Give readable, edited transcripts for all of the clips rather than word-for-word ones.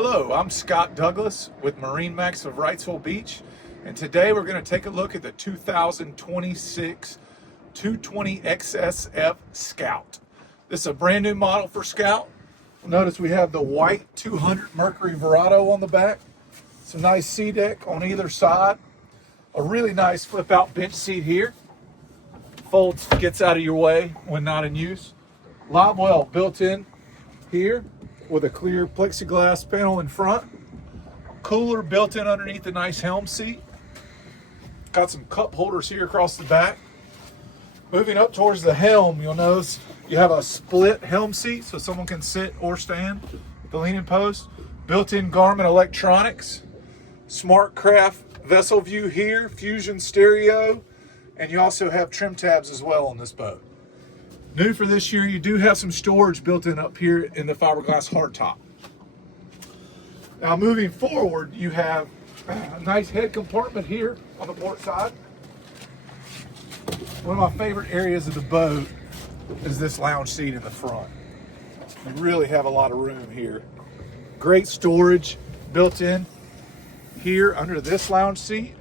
Hello, I'm Scott Douglas with MarineMax of Wrightsville Beach, and today we're going to take a look at the 2026 220 XSF Scout. This is a brand new model for Scout. Notice we have the white 200 Mercury Verado on the back, some nice sea deck on either side, a really nice flip out bench seat here, folds, gets out of your way when not in use, live well built in here with a clear plexiglass panel in front, cooler built in underneath the nice helm seat, got some cup holders here across the back. Moving up towards the helm, you'll notice you have a split helm seat so someone can sit or stand with the leaning post, built-in Garmin electronics, SmartCraft vessel view here, Fusion stereo, and you also have trim tabs as well on this boat. New for this year, you do have some storage built in up here in the fiberglass hardtop. Now moving forward, you have a nice head compartment here on the port side. One of my favorite areas of the boat is this lounge seat in the front. You really have a lot of room here. Great storage built in here under this lounge seat.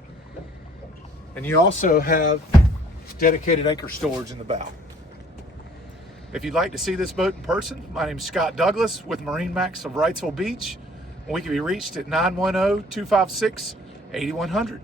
And you also have dedicated anchor storage in the bow. If you'd like to see this boat in person, my name is Scott Douglas with MarineMax of Wrightsville Beach. We can be reached at 910-256-8100.